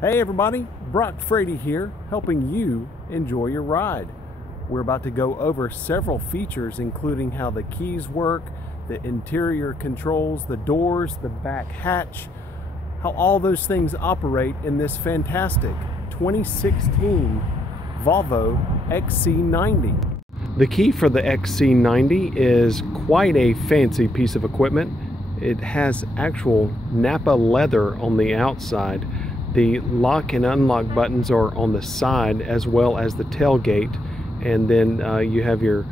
Hey everybody, Brock Frady here, helping you enjoy your ride. We're about to go over several features, including how the keys work, the interior controls, the doors, the back hatch, how all those things operate in this fantastic 2016 Volvo XC90. The key for the XC90 is quite a fancy piece of equipment. It has actual Napa leather on the outside. The lock and unlock buttons are on the side as well as the tailgate, and then you have your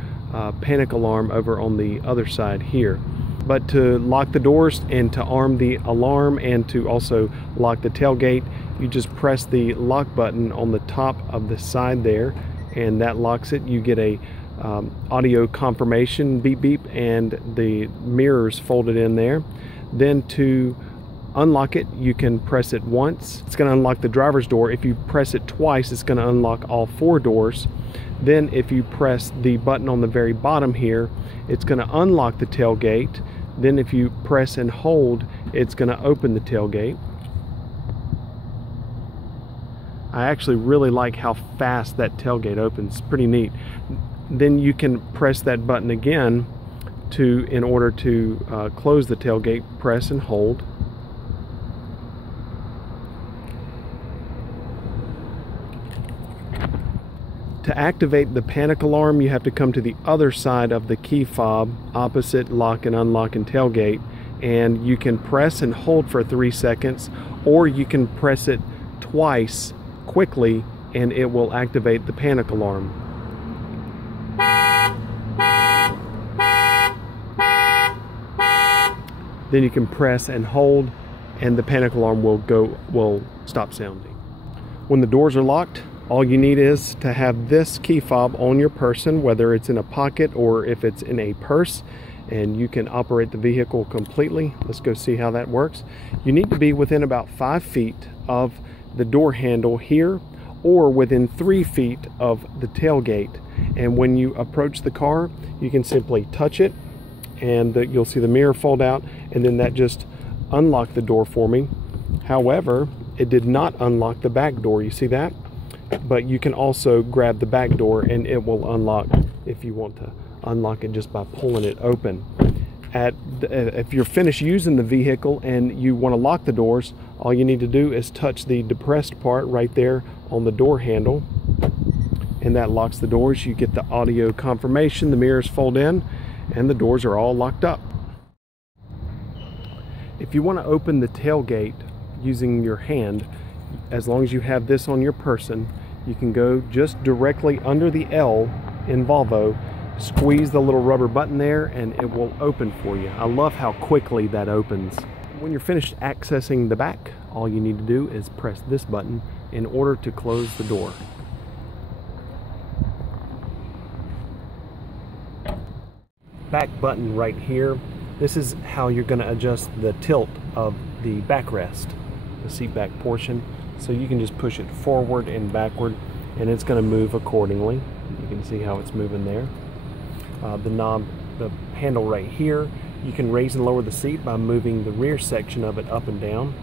panic alarm over on the other side here. But to lock the doors and to arm the alarm and to also lock the tailgate, you just press the lock button on the top of the side there, and that locks it. You get a audio confirmation beep beep, and the mirrors folded in there. Then to unlock it, you can press it once. It's going to unlock the driver's door. If you press it twice, it's going to unlock all four doors. Then if you press the button on the very bottom here, it's going to unlock the tailgate. Then if you press and hold, it's going to open the tailgate. I actually really like how fast that tailgate opens. It's pretty neat. Then you can press that button again in order to close the tailgate. Press and hold. To activate the panic alarm, you have to come to the other side of the key fob, opposite lock and unlock and tailgate, and you can press and hold for 3 seconds, or you can press it twice quickly and it will activate the panic alarm. Then you can press and hold and the panic alarm will stop sounding. When the doors are locked, all you need is to have this key fob on your person, whether it's in a pocket or if it's in a purse, and you can operate the vehicle completely. Let's go see how that works. You need to be within about 5 feet of the door handle here, or within 3 feet of the tailgate. And when you approach the car, you can simply touch it, and you'll see the mirror fold out, and then that just unlocked the door for me. However, it did not unlock the back door. You see that? But you can also grab the back door and it will unlock if you want to unlock it just by pulling it open. If you're finished using the vehicle and you want to lock the doors, all you need to do is touch the depressed part right there on the door handle, and that locks the doors. You get the audio confirmation, the mirrors fold in, and the doors are all locked up. If you want to open the tailgate using your hand, as long as you have this on your person, you can go just directly under the L in Volvo, squeeze the little rubber button there, and it will open for you. I love how quickly that opens. When you're finished accessing the back, all you need to do is press this button in order to close the door. Back button right here. This is how you're going to adjust the tilt of the backrest, the seat back portion. So you can just push it forward and backward, and it's going to move accordingly. You can see how it's moving there. The knob, the handle right here, you can raise and lower the seat by moving the rear section of it up and down.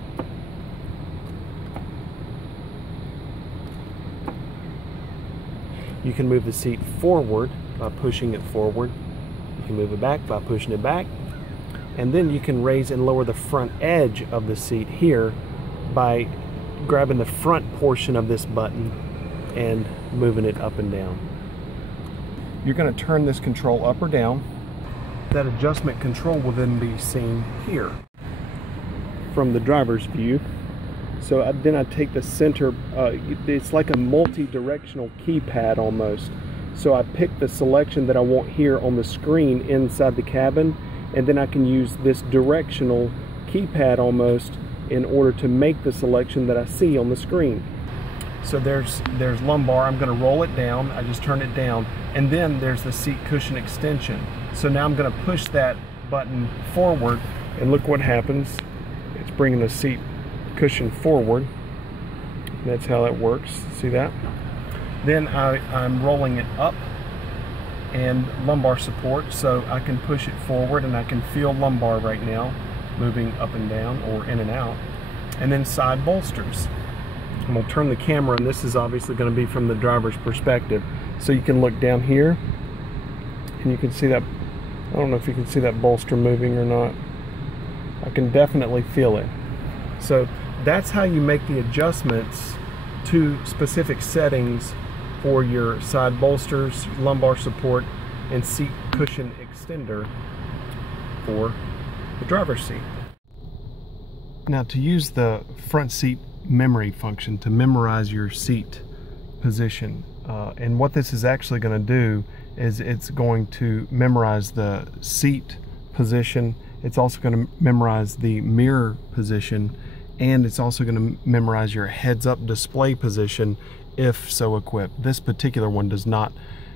You can move the seat forward by pushing it forward. You can move it back by pushing it back. And then you can raise and lower the front edge of the seat here by grabbing the front portion of this button and moving it up and down. You're going to turn this control up or down. That adjustment control will then be seen here from the driver's view. So then I take the center, it's like a multi-directional keypad almost. So I pick the selection that I want here on the screen inside the cabin, and then I can use this directional keypad almost in order to make the selection that I see on the screen. So there's lumbar. I'm going to roll it down. I just turn it down, and then there's the seat cushion extension. So now I'm going to push that button forward, and look what happens. It's bringing the seat cushion forward. That's how that works. See that? Then I'm rolling it up and lumbar support, so I can push it forward, and I can feel lumbar right now moving up and down or in and out. And then side bolsters. I'm going to turn the camera, and this is obviously going to be from the driver's perspective. So you can look down here, and you can see that, I don't know if you can see that bolster moving or not. I can definitely feel it. So that's how you make the adjustments to specific settings for your side bolsters, lumbar support, and seat cushion extender for the driver's seat. Now, to use the front seat memory function to memorize your seat position, and what this is actually going to do is it's going to memorize the seat position. It's also going to memorize the mirror position, and it's also going to memorize your heads-up display position if so equipped. This particular one does not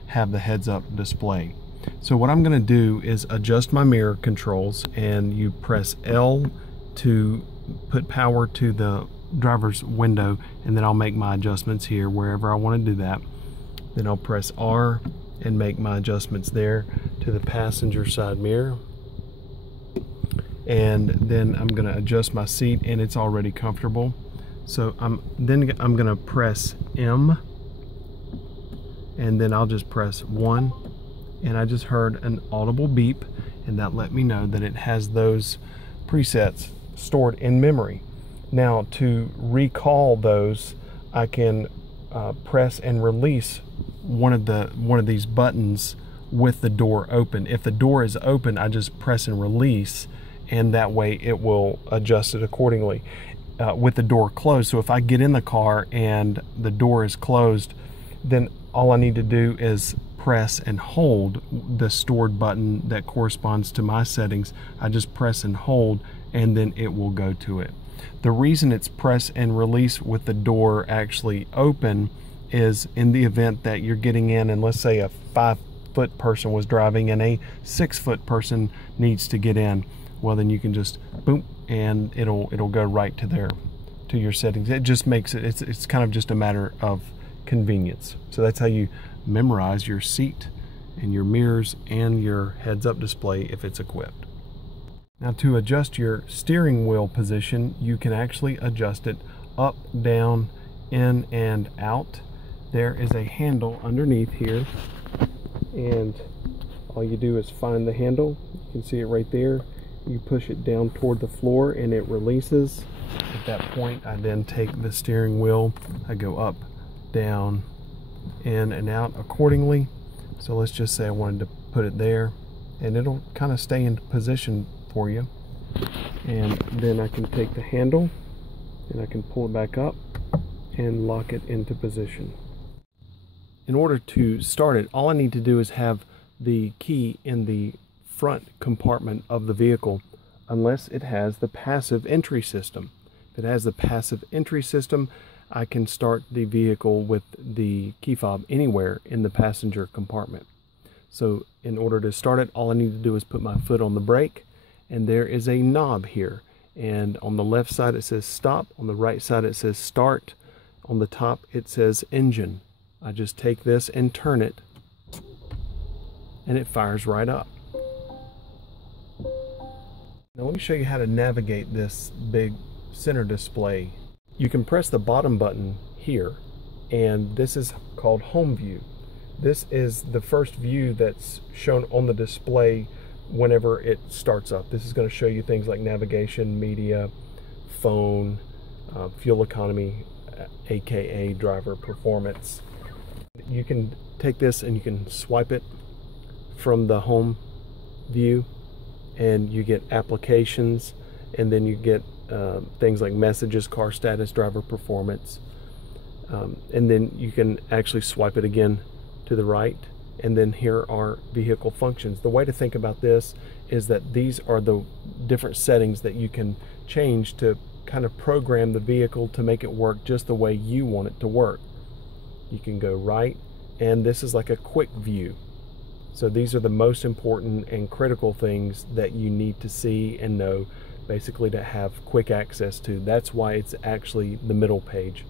have the heads-up display. So what I'm going to do is adjust my mirror controls, and you press L to put power to the driver's window, and then I'll make my adjustments here wherever I want to do that. Then I'll press R and make my adjustments there to the passenger side mirror. And then I'm going to adjust my seat, and it's already comfortable. So I'm going to press M, and then I'll just press 1, and I just heard an audible beep, and that let me know that it has those presets stored in memory. Now, to recall those, I can press and release one of these buttons with the door open. If the door is open, I just press and release, and that way it will adjust it accordingly. With the door closed, so if I get in the car and the door is closed, then all I need to do is press and hold the stored button that corresponds to my settings. I just press and hold, and then it will go to it. The reason it's press and release with the door actually open is in the event that you're getting in, and let's say a 5-foot person was driving and a 6-foot person needs to get in, well, then you can just boom, and it'll go right to your settings. It just makes it, it's kind of just a matter of convenience. So that's how you memorize your seat and your mirrors and your heads-up display if it's equipped. Now, to adjust your steering wheel position, you can actually adjust it up, down, in, and out. There is a handle underneath here, and all you do is find the handle. You can see it right there. You push it down toward the floor, and it releases. At that point, I then take the steering wheel. I go up, down, in, and out accordingly. So let's just say I wanted to put it there, and it'll kind of stay in position for you. And then I can take the handle, and I can pull it back up and lock it into position. In order to start it, all I need to do is have the key in the front compartment of the vehicle, unless it has the passive entry system. If it has the passive entry system, I can start the vehicle with the key fob anywhere in the passenger compartment. So in order to start it, all I need to do is put my foot on the brake, and there is a knob here. And on the left side it says stop, on the right side it says start, on the top it says engine. I just take this and turn it, and it fires right up. Now let me show you how to navigate this big center display. You can press the bottom button here, and this is called Home View. This is the first view that's shown on the display whenever it starts up. This is going to show you things like navigation, media, phone, fuel economy, aka driver performance. You can take this and you can swipe it from the home view, and you get applications, and then you get things like messages, car status, driver performance, and then you can actually swipe it again to the right, and then here are vehicle functions. The way to think about this is that these are the different settings that you can change to kind of program the vehicle to make it work just the way you want it to work. You can go right, and this is like a quick view. So these are the most important and critical things that you need to see and know, basically to have quick access to. That's why it's actually the middle page.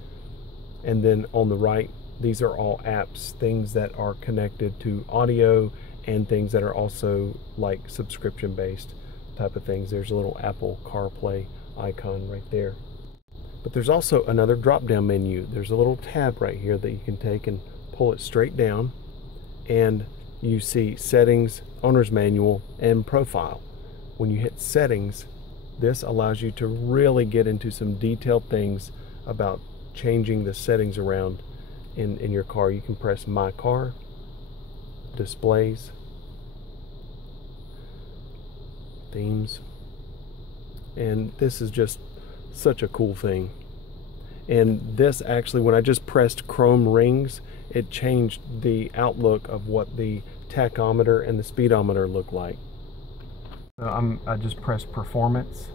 And then on the right, these are all apps, things that are connected to audio and things that are also like subscription based type of things. There's a little Apple CarPlay icon right there. But there's also another drop-down menu. There's a little tab right here that you can take and pull it straight down, and you see settings, owner's manual, and profile. When you hit settings, this allows you to really get into some detailed things about changing the settings around in your car. You can press My Car, Displays, Themes, and this is just such a cool thing. And this actually, when I just pressed chrome rings, it changed the outlook of what the tachometer and the speedometer look like. So I just pressed performance,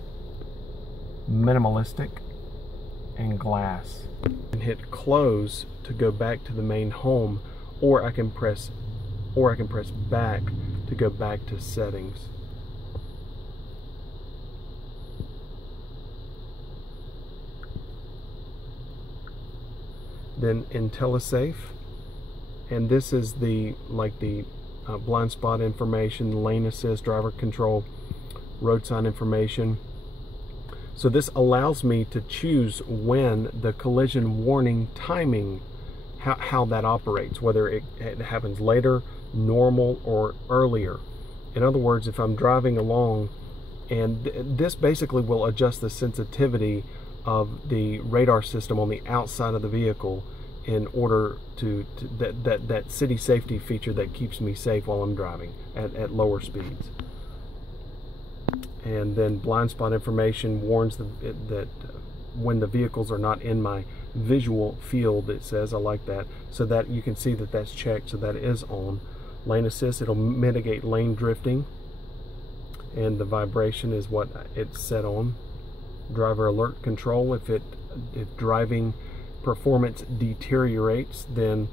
minimalistic, and glass, and hit close to go back to the main home, or I can press back to go back to settings. Then IntelliSafe, and this is the blind spot information, lane assist, driver control, road sign information. So this allows me to choose when the collision warning timing, how that operates, whether it happens later, normal, or earlier. In other words, if I'm driving along, and this basically will adjust the sensitivity of the radar system on the outside of the vehicle in order to that city safety feature that keeps me safe while I'm driving at lower speeds. And then blind spot information warns that when the vehicles are not in my visual field, it says. I like that, so that you can see that that's checked, so that is on. Lane assist, it'll mitigate lane drifting, and the vibration is what it's set on. Driver alert control, if driving performance deteriorates, then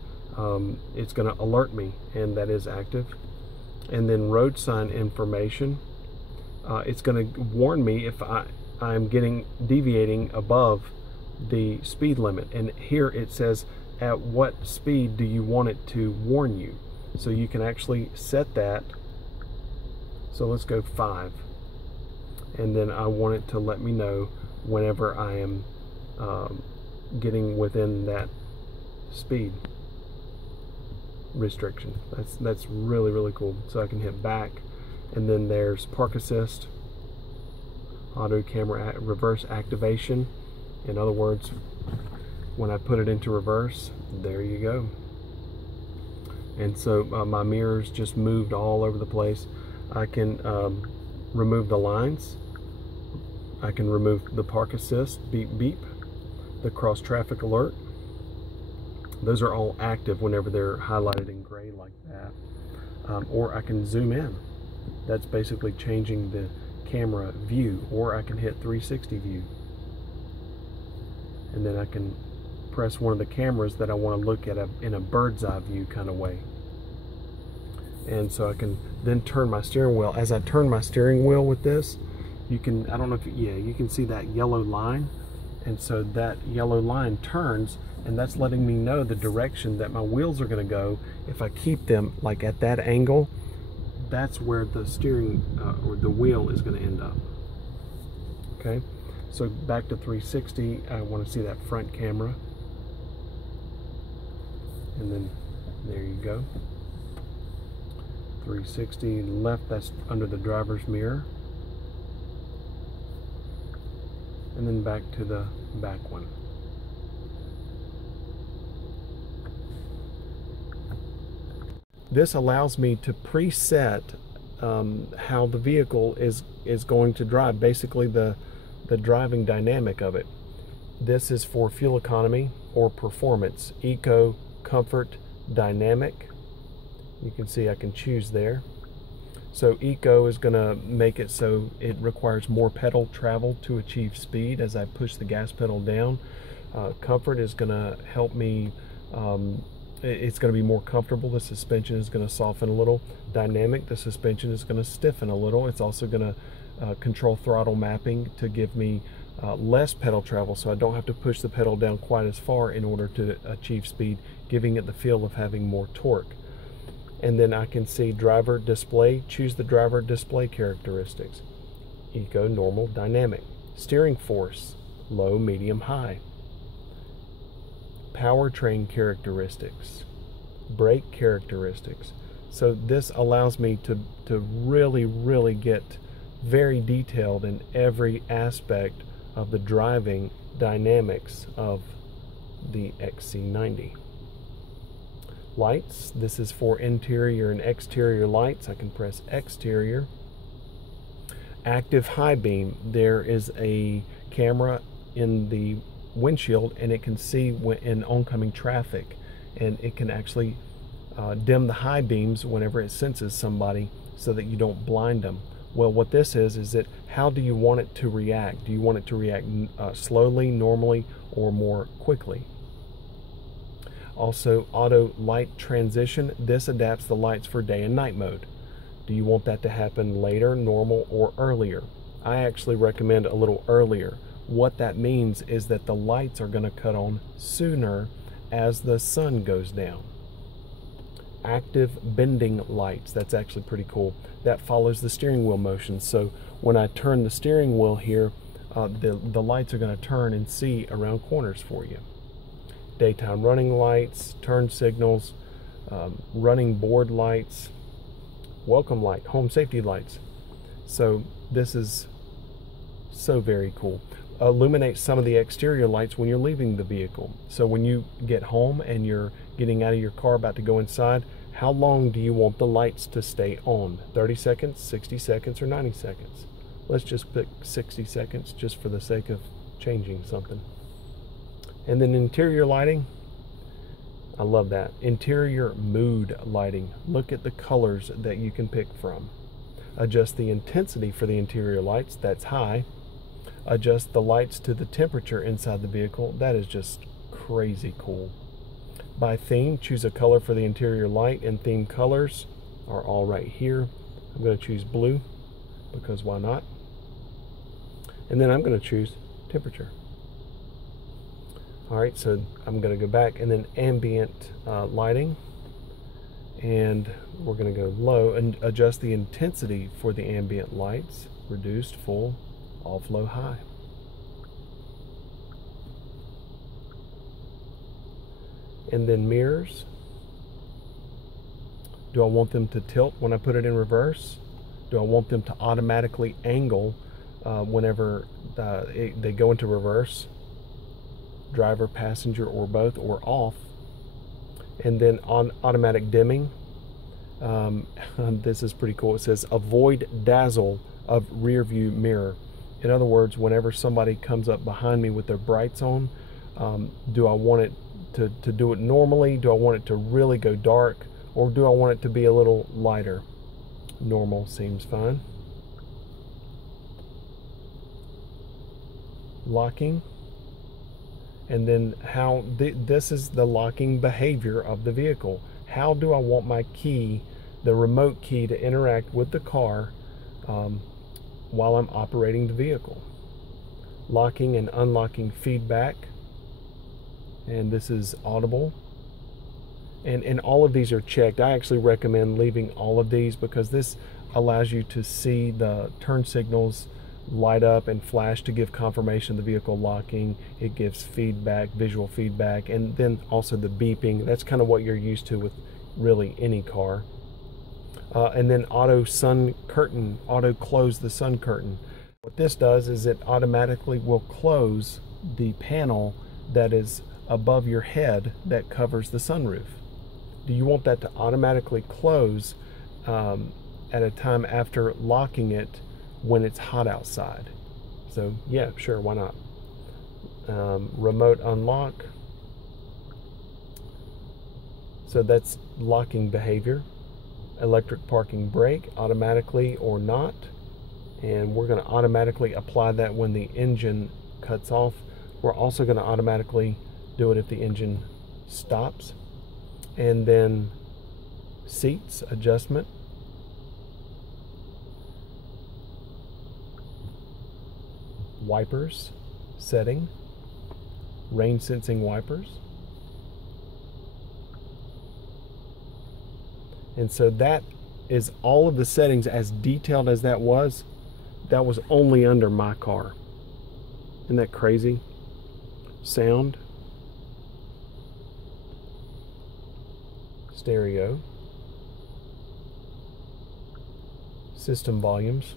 it's going to alert me, and that is active. And then road sign information, it's going to warn me if I'm deviating above the speed limit, and here it says at what speed do you want it to warn you. So you can actually set that. So let's go 5, and then I want it to let me know whenever I am getting within that speed restriction. That's really cool. So I can hit back, and then there's park assist, auto camera reverse activation. In other words, when I put it into reverse, there you go. And so my mirrors just moved all over the place. I can remove the lines. I can remove the park assist, beep beep, the cross traffic alert. Those are all active whenever they're highlighted in gray like that. Or I can zoom in. That's basically changing the camera view. Or I can hit 360 view. And then I can press one of the cameras that I want to look at in a bird's eye view kind of way. And so I can then turn my steering wheel. As I turn my steering wheel with this, you can, I don't know if, you can see that yellow line. And so that yellow line turns, and that's letting me know the direction that my wheels are going to go. If I keep them like at that angle, that's where the steering or the wheel is going to end up. Okay, so back to 360, I want to see that front camera. And then there you go. 360 left, that's under the driver's mirror. And then back to the back one. This allows me to preset how the vehicle is going to drive, basically the driving dynamic of it. This is for fuel economy or performance, eco, comfort, dynamic. You can see I can choose there. So eco is going to make it so it requires more pedal travel to achieve speed as I push the gas pedal down. Comfort is going to help me, it's going to be more comfortable. The suspension is going to soften a little. Dynamic, the suspension is going to stiffen a little. It's also going to control throttle mapping to give me less pedal travel, so I don't have to push the pedal down quite as far in order to achieve speed, giving it the feel of having more torque. And then I can see driver display, choose the driver display characteristics. Eco, normal, dynamic. Steering force, low, medium, high. Powertrain characteristics, brake characteristics. So this allows me to really get very detailed in every aspect of the driving dynamics of the XC90. Lights, this is for interior and exterior lights. I can press exterior. Active high beam, there is a camera in the windshield and it can see when in oncoming traffic, and it can actually dim the high beams whenever it senses somebody so that you don't blind them. Well, what this is that how do you want it to react? Do you want it to react slowly, normally, or more quickly? Also, auto light transition. This adapts the lights for day and night mode. Do you want that to happen later, normal, or earlier? I actually recommend a little earlier. What that means is that the lights are going to cut on sooner as the sun goes down. Active bending lights, that's actually pretty cool. That follows the steering wheel motion. So when I turn the steering wheel here, the lights are going to turn and see around corners for you. Daytime running lights, turn signals, running board lights, welcome light, home safety lights. So this is so very cool. Illuminate some of the exterior lights when you're leaving the vehicle. So when you get home and you're getting out of your car about to go inside, how long do you want the lights to stay on? 30 seconds, 60 seconds, or 90 seconds? Let's just pick 60 seconds just for the sake of changing something. And then interior lighting, I love that. Interior mood lighting. Look at the colors that you can pick from. Adjust the intensity for the interior lights, that's high. Adjust the lights to the temperature inside the vehicle, that is just crazy cool. By theme, choose a color for the interior light, and theme colors are all right here. I'm going to choose blue because why not? And then I'm going to choose temperature. All right, so I'm going to go back, and then ambient lighting, and we're going to go low and adjust the intensity for the ambient lights, reduced, full, off, low, high. And then mirrors. Do I want them to tilt when I put it in reverse? Do I want them to automatically angle whenever they go into reverse? Driver, passenger, or both, or off. And then on automatic dimming, this is pretty cool. It says avoid dazzle of rear view mirror. In other words, whenever somebody comes up behind me with their brights on, do I want it to do it normally? Do I want it to really go dark, or do I want it to be a little lighter? Normal seems fine. Locking. And then how this is the locking behavior of the vehicle. How do I want my key, the remote key, to interact with the car while I'm operating the vehicle? Locking and unlocking feedback, and this is audible. And all of these are checked. I actually recommend leaving all of these because this allows you to see the turn signals light up and flash to give confirmation of the vehicle locking. It gives feedback, visual feedback, and then also the beeping. That's kind of what you're used to with really any car. And then auto sun curtain, auto close the sun curtain. What this does is it automatically will close the panel that is above your head that covers the sunroof. Do you want that to automatically close at a time after locking it when it's hot outside? So yeah, sure, why not? Remote unlock. So that's locking behavior. Electric parking brake, automatically or not. And we're going to automatically apply that when the engine cuts off. We're also going to automatically do it if the engine stops. And then seats adjustment. Wipers setting, rain sensing wipers. And so that is all of the settings. As detailed as that was only under my car. Isn't that crazy? sound, stereo, system volumes,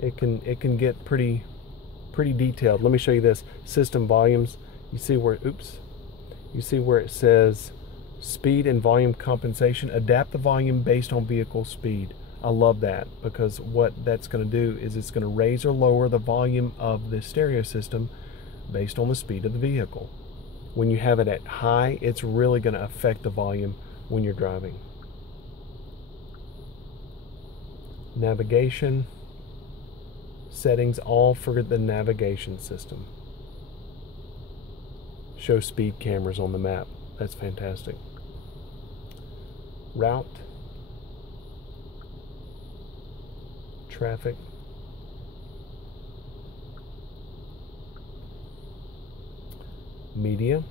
it can get pretty detailed. Let me show you this. System volumes, you see where, oops, you see where it says speed and volume compensation. Adapt the volume based on vehicle speed. I love that, because what that's going to do is it's going to raise or lower the volume of the stereo system based on the speed of the vehicle. When you have it at high, it's really going to affect the volume when you're driving. Navigation settings, all for the navigation system. Show speed cameras on the map. That's fantastic. Route, traffic, media.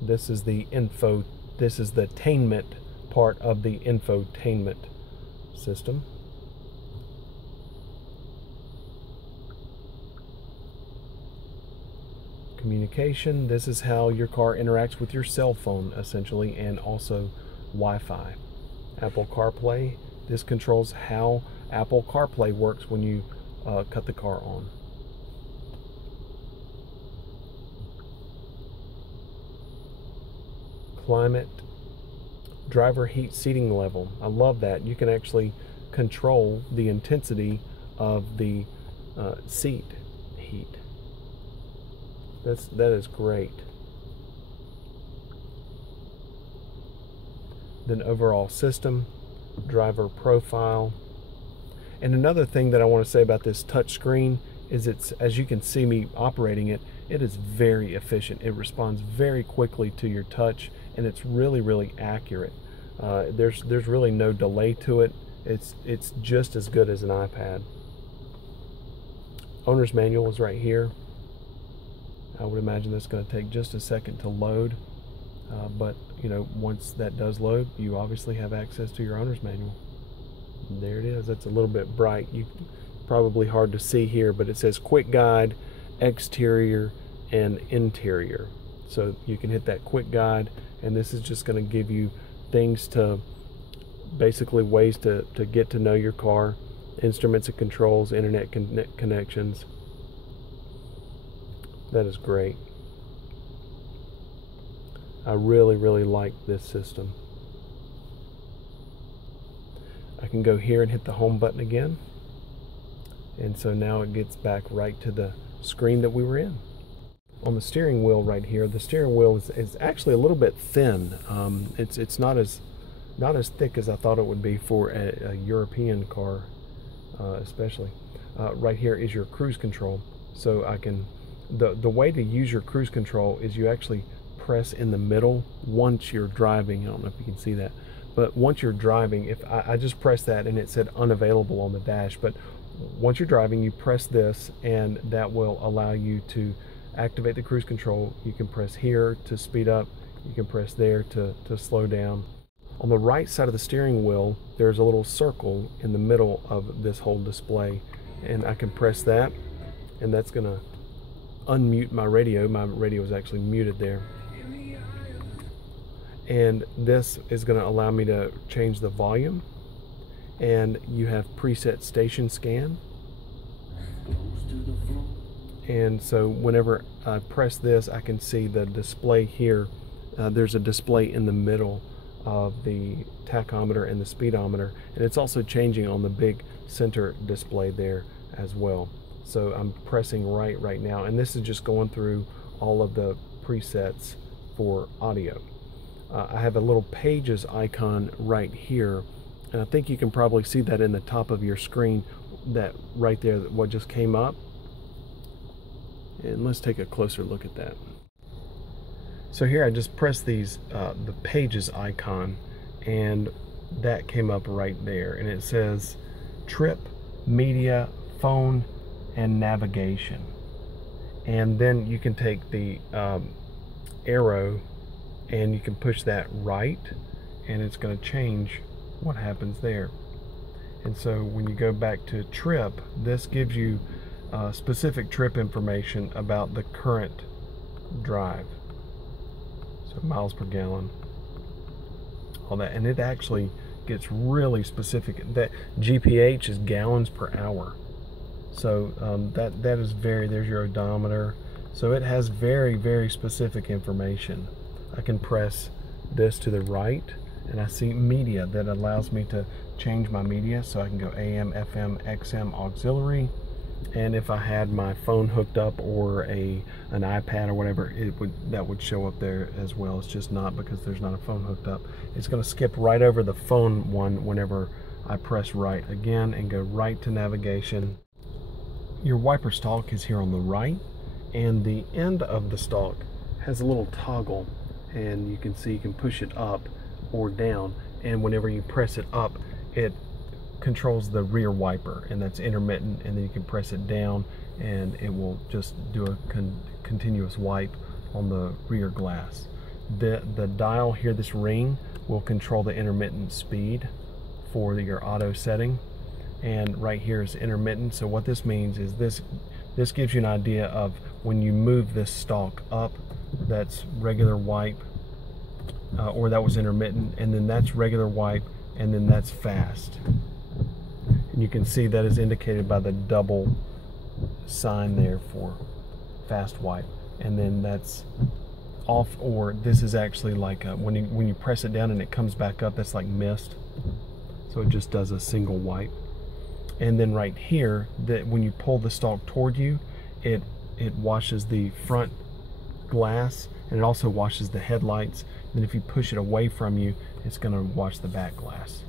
This is the attainment part of the infotainment system. Communication, this is how your car interacts with your cell phone essentially, and also Wi-Fi. Apple CarPlay, this controls how Apple CarPlay works when you cut the car on. Climate, driver heat seating level. I love that. You can actually control the intensity of the seat heat. That is great. Then overall system, driver profile. And another thing that I want to say about this touch screen is it's, as you can see me operating it, it is very efficient. It responds very quickly to your touch, and it's really accurate. There's really no delay to it. It's just as good as an iPad. Owner's manual is right here. I would imagine that's going to take just a second to load, but you know, once that does load, you obviously have access to your owner's manual. And there it is. That's a little bit bright. Probably hard to see here, but it says quick guide, exterior, and interior. So you can hit that quick guide, and this is just going to give you things to, basically ways to get to know your car, instruments and controls, internet connections. That is great. I really like this system. I can go here and hit the home button again, and so now it gets back right to the screen that we were in. On the steering wheel right here, the steering wheel is actually a little bit thin. It's not as thick as I thought it would be for a European car, especially. Right here is your cruise control. So I can, the way to use your cruise control is you actually press in the middle once you're driving. I don't know if you can see that, but once you're driving, if I just pressed that and it said unavailable on the dash, but once you're driving, you press this and that will allow you to activate the cruise control. You can press here to speed up, you can press there to slow down. On the right side of the steering wheel, there's a little circle in the middle of this whole display, and I can press that, and that's gonna unmute my radio. My radio is actually muted there. And this is gonna allow me to change the volume, and you have preset station scan. And so whenever I press this, I can see the display here. There's a display in the middle of the tachometer and the speedometer, and it's also changing on the big center display there as well. So I'm pressing right now, and this is just going through all of the presets for audio. I have a little pages icon right here, and I think you can probably see that in the top of your screen, that right there, what just came up. And let's take a closer look at that. So here I just pressed these, the pages icon, and that came up right there, and it says trip, media, phone, and navigation. And then you can take the arrow and you can push that right, and it's going to change what happens there. And so when you go back to trip, this gives you specific trip information about the current drive. So miles per gallon, all that. And it actually gets really specific. That GPH is gallons per hour. So that is there's your odometer. So it has very, very specific information. I can press this to the right and I see media that allows me to change my media. So I can go AM, FM, XM, auxiliary. And if I had my phone hooked up or an iPad or whatever, that would show up there as well. It's just not, because there's not a phone hooked up. It's going to skip right over the phone one whenever I press right again and go right to navigation. Your wiper stalk is here on the right, and the end of the stalk has a little toggle, and you can see you can push it up or down, and whenever you press it up, it controls the rear wiper, and that's intermittent, and then you can press it down and it will just do a continuous wipe on the rear glass. The dial here, this ring, will control the intermittent speed for your auto setting, and right here is intermittent. So what this means is this gives you an idea of when you move this stalk up, that's regular wipe, or that was intermittent, and then that's regular wipe, and then that's fast. And you can see that is indicated by the double sign there for fast wipe, and then that's off, or this is actually like when you press it down and it comes back up, that's like mist. So it just does a single wipe. And then right here, that when you pull the stalk toward you, it washes the front glass, and it also washes the headlights. Then if you push it away from you, it's going to wash the back glass.